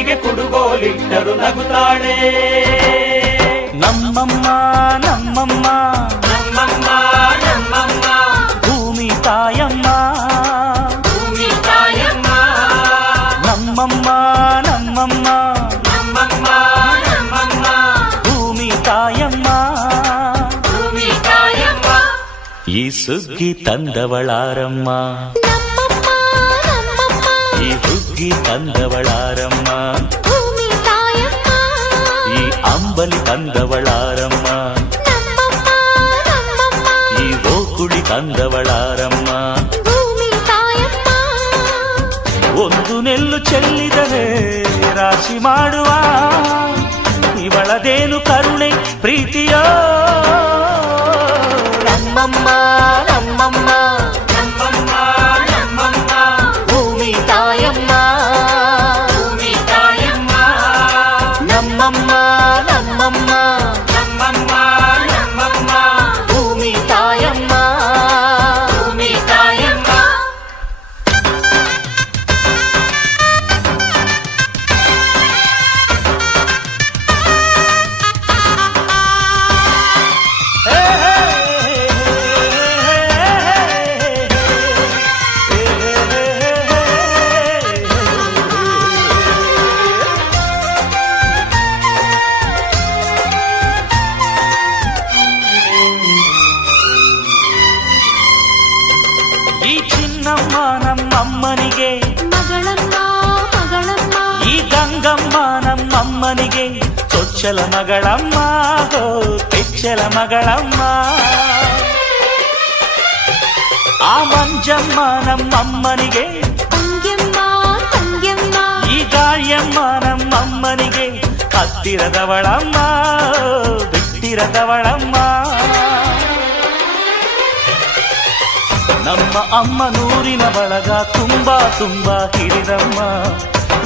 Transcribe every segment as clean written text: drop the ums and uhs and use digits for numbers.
ಎದುರಿಗೆ ಕುಡುಗೋಲಿಟ್ಟರು ನಗುತ್ತಾಳೆ. ನಮ್ಮಮ್ಮ ನಮ್ಮಮ್ಮ ನಮ್ಮಮ್ಮ ನಮ್ಮಮ್ಮ ಭೂಮಿ ತಾಯಮ್ಮ, ಭೂಮಿ ತಾಯಮ್ಮ. ನಮ್ಮಮ್ಮ ನಮ್ಮಮ್ಮ ನಮ್ಮಮ್ಮ ನಮ್ಮಮ್ಮ ಭೂಮಿ ತಾಯಮ್ಮ. ಭೂಮಿ ತಾಯಮ್ಮ. ಈ ಸುಗ್ಗಿ ತಂದವಳಾರಮ್ಮ, ಈ ಹುಗ್ಗಿ ತಂದವಳಾರಮ್ಮ, ಈ ಅಂಬಲಿ ತಂದವಳಾರಮ್ಮ, ಈ ಓಕುಳಿ ತಂದವಳಾರಮ್ಮ. ಒಂದು ನೆಲ್ಲು ಚೆಲ್ಲಿದರೆ ರಾಶಿ ಮಾಡುವ ಇವಳದೇನು ಕರುಣೆ ಪ್ರೀತಿಯೋ. ನಮ್ಮಮ್ಮ ನಮ್ಮಮ್ಮ ನಮ್ಮಮ್ಮ ನಮ್ಮಮ್ಮ ಭೂಮಿ ತಾಯಮ್ಮ, ಭೂಮಿ ತಾಯಮ್ಮ. ನಮ್ಮಮ್ಮ ನಮ್ಮಮ್ಮ ನಮ್ಮಮ್ಮ ನಮ್ಮಮ್ಮ ಭೂಮಿ ತಾಯಮ್ಮ. ಭೂಮಿ ತಾಯಮ್ಮ. ಈ ಚಿನ್ನಮ್ಮ ನಮ್ಮಮ್ಮನಿಗೆ ಮಗಳಮ್ಮ ಮಗಳಮ್ಮ, ಈ ಗಂಗಮ್ಮ ನಮ್ಮಮ್ಮನಿಗೆ ಚೊಚ್ಚಲ ಮಗಳಮ್ಮ, ಹೋ ಕೆಚ್ಚಲ ಮಗಳಮ್ಮ. ಆ ಮಂಜಮ್ಮ ನಮ್ಮಮ್ಮನಿಗೆ ತಂಗ್ಯಮ್ಮ ತಂಗ್ಯಮ್ಮ, ಈ ಗಾಳಿಯಮ್ಮ ನಮ್ಮಮ್ಮನಿಗೆ ಹತ್ತಿರದವಳಮ್ಮ, ಬಿಟ್ಟಿರದವಳಮ್ಮ. ನಮ್ಮ ಅಮ್ಮ ನೂರಿನ ಬಳಗ ತುಂಬಾ ತುಂಬಾ ಹಿರಿದಮ್ಮ,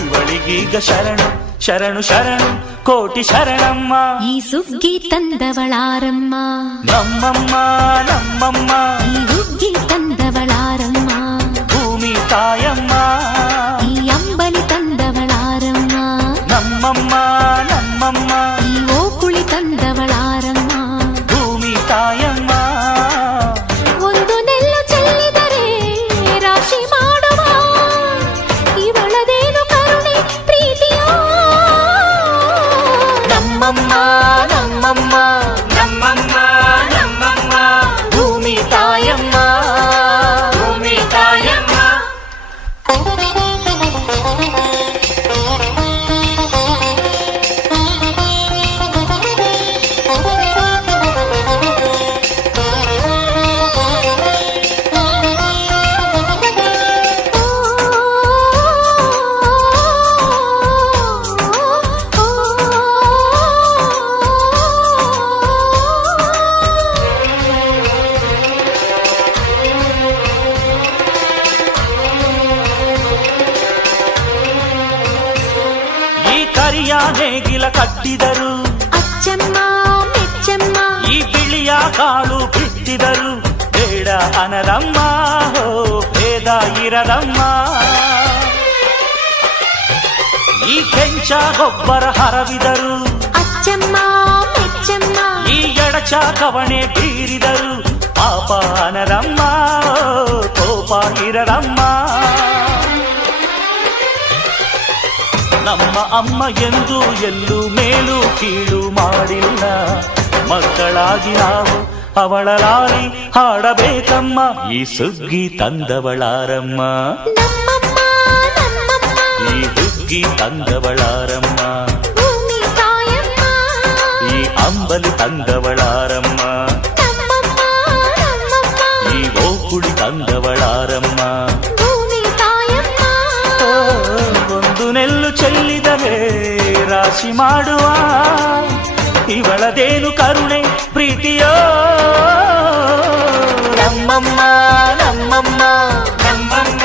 ಇವಳಿಗೀಗ ಶರಣು ಶರಣು ಶರಣು ಕೋಟಿ ಶರಣಮ್ಮ. ಈ ಸುಗ್ಗಿ ತಂದವಳಾರಮ್ಮ, ನಮ್ಮಮ್ಮ ನಮ್ಮಮ್ಮ ಈ ಹುಗ್ಗಿ ತಂದವಳಾರಮ್ಮ, ಭೂಮಿ ತಾಯಮ್ಮ, ಈ ಅಂಬಲಿ ತಂದವಳಾರಮ್ಮ, ನಮ್ಮಮ್ಮ ನಮ್ಮಮ್ಮ ಈ ಓಕುಳಿ ತಂದವಳಾರಮ್ಮ. ಭೂಮಿ ತಾಯಮ್ಮ. ಒಂದು ನೆಲ್ಲು ಚೆಲ್ಲಿದರೆ ರಾಶಿ ಮಾಡುವ ಇವಳದೇನು ಕರುಣೆ ಪ್ರೀತಿಯೋ. ನಮ್ಮಮ್ಮ ನಮ್ಮಮ್ಮ ನಮ್ಮಮ್ಮ ನಮ್ಮಮ್ಮ ಭೂಮಿ ತಾಯಮ್ಮ, ಭೂಮಿ ತಾಯಮ್ಮ. ಈ ಕರಿಯ ನೇಗಿಲ ಕಟ್ಟಿದರು, ಅಚ್ಚಮ್ಮ ಮೆಚ್ಚಮ್ಮ, ಈ ಬಿಳಿಯ ಕಾಳು ಬಿತ್ತಿದರು, ಬೇಡ ಅನದಮ್ಮ, ಹೋ ಭೇದ ಇರದಮ್ಮ. ಈ ಕೆಂಚ ಗೊಬ್ಬರ ಹರವಿದರು, ಅಚ್ಚಮ್ಮ ಮೆಚ್ಚಮ್ಮ, ಈ ಎಡಚ ಕವಣೆ ಬೀರಿದರು, ಪಾಪ ಅನದಮ್ಮ, ಕೋಪ ಇರದಮ್ಮ. ನಮ್ಮ ಅಮ್ಮ ಎಂದು ಎಲ್ಲೂ ಮೇಲು ಕೀಳು ಮಾಡಿಲ್ಲ, ಮಕ್ಕಳಾಗಿ ನಾವು ಅವಳ ಲಾರಿ ಹಾಡಬೇಕಮ್ಮ. ಈ ಸುಗ್ಗಿ ತಂದವಳಾರಮ್ಮ, ನಮ್ಮಮ್ಮ ನಮ್ಮಮ್ಮ, ಈ ಹುಗ್ಗಿ ತಂದವಳಾರಮ್ಮ, ಭೂಮಿ ತಾಯಮ್ಮ, ಈ ಅಂಬಲಿ ತಂದವಳಾರಮ್ಮ, ನಮ್ಮಮ್ಮ ನಮ್ಮಮ್ಮ, ಈ ಓಕುಳಿ ತಂದವಳಾರಮ್ಮ. ಭೂಮಿ ತಾಯಮ್ಮ. ಓ, ಒಂದು ನೆಲ್ಲು ಚೆಲ್ಲಿದರೆ ರಾಶಿ ಮಾಡುವ ಇವಳದೇನು ಕರುಣೆ ಪ್ರೀತಿಯೋ. ನಮ್ಮಮ್ಮ ನಮ್ಮಮ್ಮ ನಮ್ಮಮ್ಮ